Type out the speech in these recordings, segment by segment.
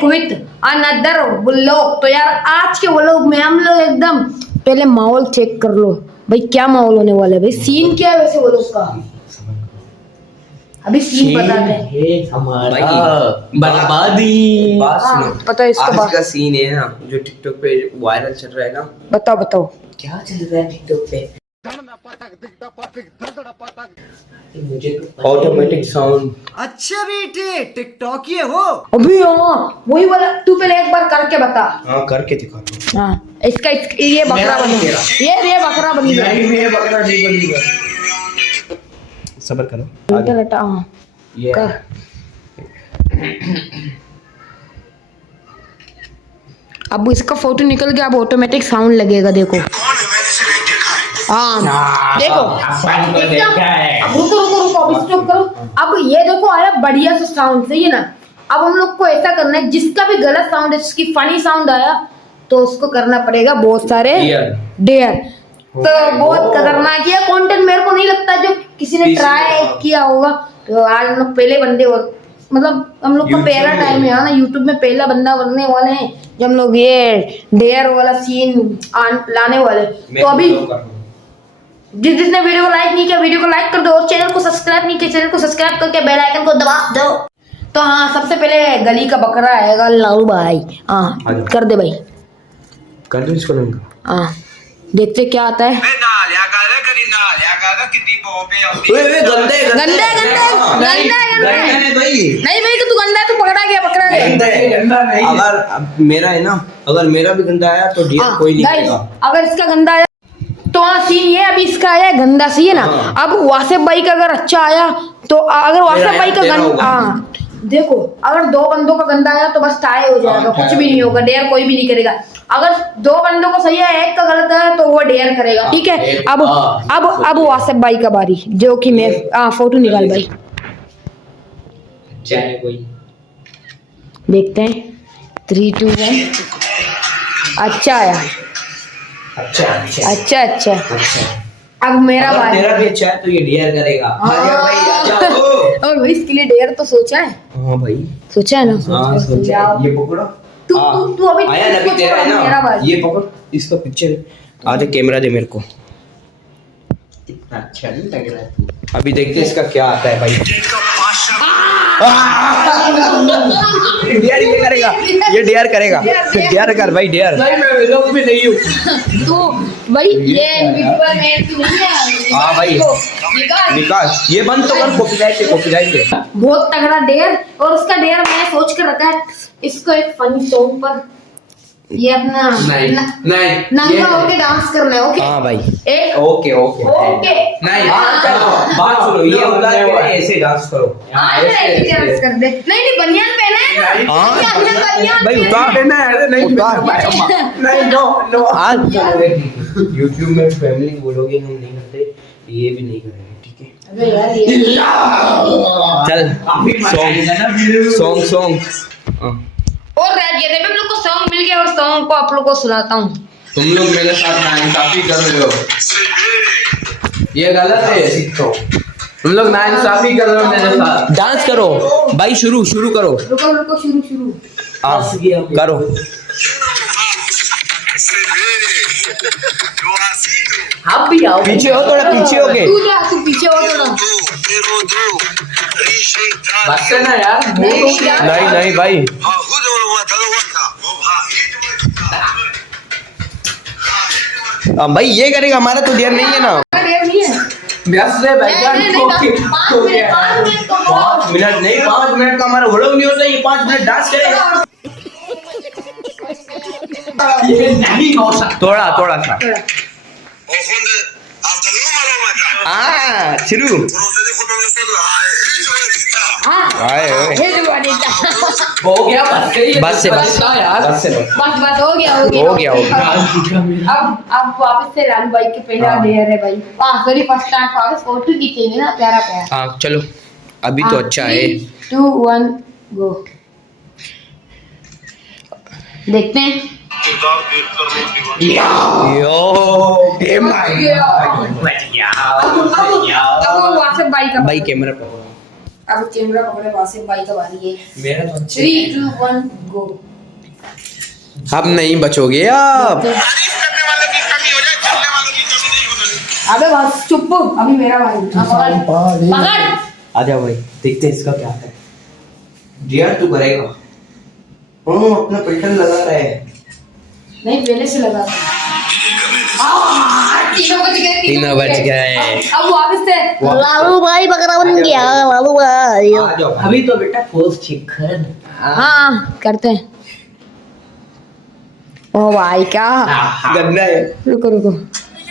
Back with another vlog. तो यार आज के व्लॉग में हम लोग एकदम पहले माहौल चेक कर लो भाई, क्या माहौल होने वाला है भाई, सीन क्या है वैसे व्लॉग का, अभी सीन बताते हैं हमारा बर्बादी। बात सुनो, पता है इसका आज का सीन है ना जो टिकटॉक पे वायरल चल रहा है ना। बताओ बताओ क्या चल रहा है टिकटॉक पे? मुझे ऑटोमेटिक साउंड। अच्छा बेटे टिकटॉक ये हो। अभी हाँ वही वाला, तू पहले एक बार करके बता। हाँ करके दिखा दो। हाँ ये बकरा बनी, ये बकरा बनी है। नहीं मैं बकरा नहीं बनीगा। सब्र करो इनका लटा हाँ ये कर। अब इसका फोटो निकल गया, अब ऑटोमेटिक साउंड लगेगा, देखो हाँ देखो। अपन को देखा है। अब रुको रुको रुको, अब स्टॉप करो। अब ये देखो आया बढ़िया सा साउंड, सही है ना। अब हम लोग को ऐसा करना है, जिसका भी गलत साउंड है, जिसकी फनी साउंड आया तो उसको करना पड़ेगा बहुत सारे डेयर। तो बहुत खतरनाक ये कंटेंट मेरे को नहीं लगता जो किसी ने ट्राई किया होगा। तो आज हम लोग पहले बंदे मतलब हम लोग का पहला टाइम है ना, यूट्यूब में पहला बंदा बनने वाले हैं जब हम लोग ये डेयर वाला सीन लाने वाले। तो अभी जिसने वीडियो को लाइक नहीं किया वीडियो को लाइक कर दो, और चैनल को सब्सक्राइब नहीं किया चैनल को सब्सक्राइब करके बेल आइकन को दबा दो। तो हाँ सबसे पहले गली का बकरा आएगा लाऊ भाई। हाँ कर दे भाई, कर दो इसको। हाँ देखते क्या आता है। गंदे गंदा नहीं भाई, तो तू गंदा है, तू पकड़ा गया बकरा गया। अगर मेरा है ना, अगर मेरा भी गंदा आया तो डियर कोई नहीं करेगा। अगर इसका गंदा आया तो हाँ सीन ये, अभी इसका आया गंदा, सही है ना। अब वासिफ भाई का अगर अच्छा आया तो अगर वासिफ भाई का गंदा, हाँ देखो अगर दो बंदों का गंदा आया तो बस टाई हो जाएगा, कुछ भी नहीं होगा, डेयर कोई भी नहीं करेगा। अगर दो बंदों को सही है एक का गलत है तो वो डेयर करेगा, ठीक है। अब वासिफ भाई का बारी, जो कि मैं फोटो निकाल भाई, चाहे कोई देखते हैं 3 2 1। अच्छा आया, अच्छा अच्छा अच्छा अच्छा अच्छा। अब मेरा बारी। तेरा भी अच्छा है तो ये डियर करेगा। आजा भाई आजा। और भाई इसके लिए डेयर तो सोचा है। हाँ भाई सोचा है ना। हाँ सोचा है। ये पकड़ो। तू अभी आया ना भी तेरा है मेरा ना, बारी। ये पकड़ इसका पिक्चर। आजा कैमरा दे मेरे को। इतना अच्छा नहीं लग रहा है। अभी देखते इसका क्या आता है भाई। डियर ये करेगा, ये डियर करेगा। डियर कर भाई डियर। नहीं मैं व्लॉग में नहीं हूँ। तो भाई ये वीडियो में तू नहीं है। हाँ भाई निकाल ये बंद तो कर, कॉपीराइट है। बहुत तगड़ा डेयर, और उसका डेयर मैंने सोच कर रखा है, इसको एक फनी सॉन्ग पर ये अपना नहीं नंगा होके डांस करना है। ओके हाँ भाई एक ओके ओके ओके नहीं बात सुनो, ये होगा कि ऐसे डांस करो। ऐसे डांस कर दे। नहीं बनियान पहना है ना। हाँ बनियान भाई उतार देना है। नहीं नहीं नो आज यूट्यूब में फैमिली व्लॉगिंग हम नहीं करते, ये भी नहीं करेंगे, ठीक है। अबे यार ये चल सॉन्ग और रह गया थे, हम लोग को सॉन्ग मिल गया और सॉन्ग को आप लोग को सुनाता हूँ। तुम लोग मेरे साथ नाइंसाफी कर रहे हो, ये गलत है, सीखो। तुम लोग नाइंसाफी कर रहे हो मेरे साथ। डांस करो भाई, शुरू करो। रुको शुरू करो। आप भी आओ, पीछे हो, थोड़ा पीछे हो गए। तू पीछे हो थोड़ा। बस ना यार। नहीं भाई भाई ये करेगा, हमारा तो डियर नहीं है ना। व्यस्त है भाई जान। 5 मिनट नहीं, 5 मिनट का हमारा व्लॉग नहीं होता, ये 5 मिनट डांस करेगा। ये नहीं हो सकता। थोड़ा सा हाँ शुरू। हो गया बस हो गया। अब वापस से लालू भाई के पहला डेयर है भाई। सॉरी फर्स्ट टाइम वापस फोटो खींचेंगे ना, प्यारा। हाँ चलो अभी तो अच्छा है। 3 2 1 गो। देखते हैं। भाई कैमरा पकड़ो। अब कैमरा पकड़े वासिफ भाई का बारी है। मेरा तो 3 2 1 गो। अब नहीं बचोगे आप। अबे बस चुप, अभी मेरा बारी। अब पकड़। आ जाओ भाई, देखते हैं इसका क्या है। यार तू करेगा। अपना फिल्टर लगा रहा है। नहीं पहले से लगा था। तीनों बच गए। अब वापस से लालू भाई बकरा बन गया लालू भाई। आ जाओ। अभी तो बेटा फोर्स चिकन। हाँ करते हैं। ओ भाई क्या गंदा है। रुको रुको।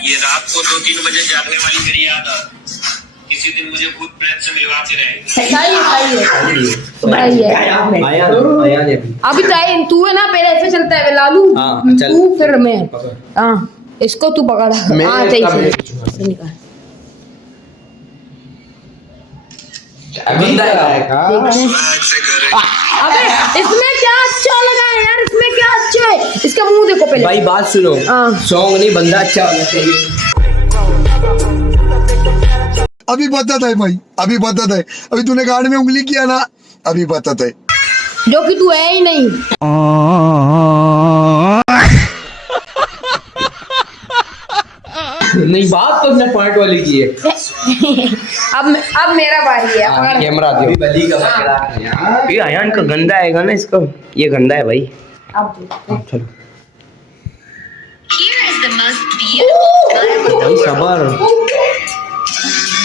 ये रात को 2-3 बजे जागने वाली मेरी याद आ किसी दिन मुझे भूत प्रेत से मिलवाते रहे। सही है। आया ने भी। अभी टाइम तू है ना, पहले ऐसे चलता है लालू। हाँ, चल। तू फिर मैं। पकड़। हाँ इसको तू पकड़। मैं हाँ इसका सही मैं- से निकाल। गंदा है का। देखते हैं। अबे इसमें क्या अच्छा लगा है यार, इसमें क्या अच्छा है, इसका मुंह देखो पहले। भाई बात सुनो, हाँ। सॉन्ग नहीं, बंदा अच्छा होना चाहिए। अभी बताता है भाई, अभी बताता है। अभी तूने गाड़ में उंगली किया ना, अभी बताता है। जो कि तू है ही नहीं। नहीं, बात तो उसने पॉइंट वाली की है। अब मेरा बारी है। पकड़। कैमरा दो। बली का पकड़ा। ये अयान का गंदा आएगा ना इसका, ये गंदा है भाई। अब देख। चलो Here is the most beautiful भाई सबर।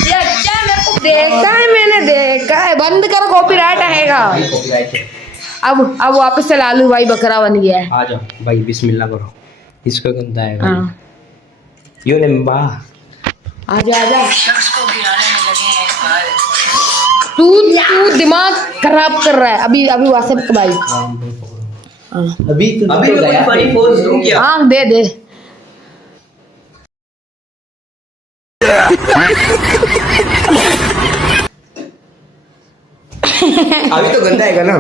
ये अच्छा है, मेरे को देखा है, मैंने देखा है। बंद करो, कॉपीराइट आएगा। कॉपीराइट है। अब वापस से लालू भाई बकरा बन गया है। आ जाओ भाई, बिस्मिल्लाह करो। इसका गंदा है भाई। हाँ यो निम्बा। आजा आजा। तू दिमाग खराब कर रहा है। अभी वासिफ भाई। हाँ अभी कोई फनी फोर्स दूं क्या? हाँ दे दे। अभी तो गंदा है ना।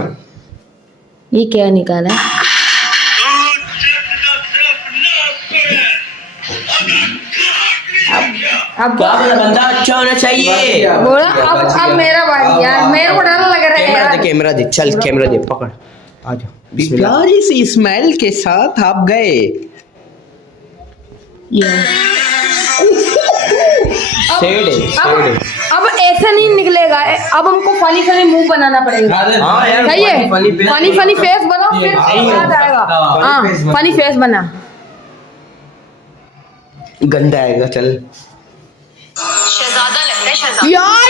ये क्या निकाला? अब बंदा अच्छा होना चाहिए। बोला अब मेरा बारी यार, मेरे को डर लग रहा है कैमरा दे, यार। कैमरा दे, चल कैमरा दे, पकड़। आ जाओ। बिस्मिल्लाह। प्यारी सी स्माइल के साथ आप गए। शेड है, अब शेड है। अब ऐसा नहीं निकलेगा। अब हमको फनी फनी मुंह बनाना पड़ेगा। हाँ यार, सही है। फनी फनी फेस बनाओ, फिर याद आएगा। हाँ फनी फेस बना। गंदा आएगा, चल। शहजादा लगता है शहजादा। यार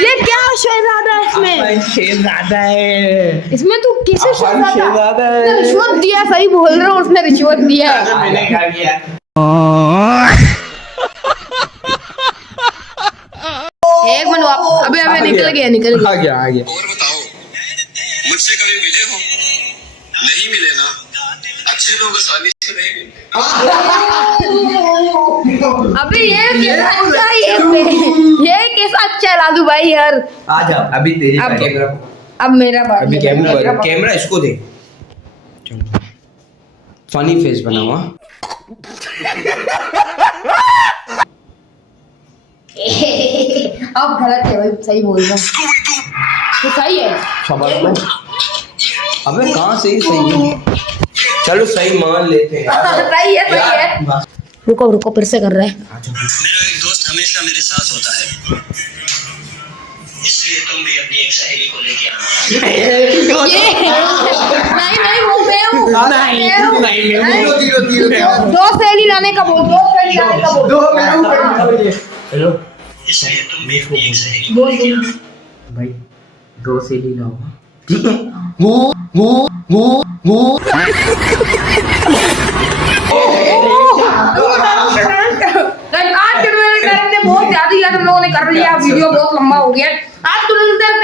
ये क्या शहजादा है इसमें? शहजादा है। इसमें तू किसे शहजादा? शहजादा है। उसने रिश्वत दिया, सही बोल रहा हूँ, उसने रिश्वत दिया है। मैंने क्या किया? एक मिनट अबे निकल गया। आ गया। और बताओ, मुझसे कभी मिले हो? नहीं मिले ना? अच्छे लोग आसानी से नहीं मिलते। अबे ये कैसा अच्छा है, ये कैसा अच्छा है लालू भाई यार। आ जा। अभी तेरी अब- कैमरा। अब मेरा बारी अभी है। कैमरा इसको दे। फनी फेस बनाओ। अब गलत है भाई, सही बोल रहा हूँ। तो सही है। अबे कहाँ से सही है? चलो सही मान लेते हैं। सही है। रुको फिर से कर रहे हैं। मेरा एक दोस्त हमेशा मेरे साथ होता है, इसलिए तुम भी अपनी एक सहेली को लेके आना। नहीं वो मैं हूँ। नहीं। दो सहेली लाने का बोल। इसलिए तुम भी अपनी एक सहेली बोल भाई 2 से ही लाओ, ठीक है? आज के मेरे कारण ने बहुत ज्यादा यार हम लोगों ने कर लिया। वीडियो बहुत लंबा हो गया। आज तो मिलते हैं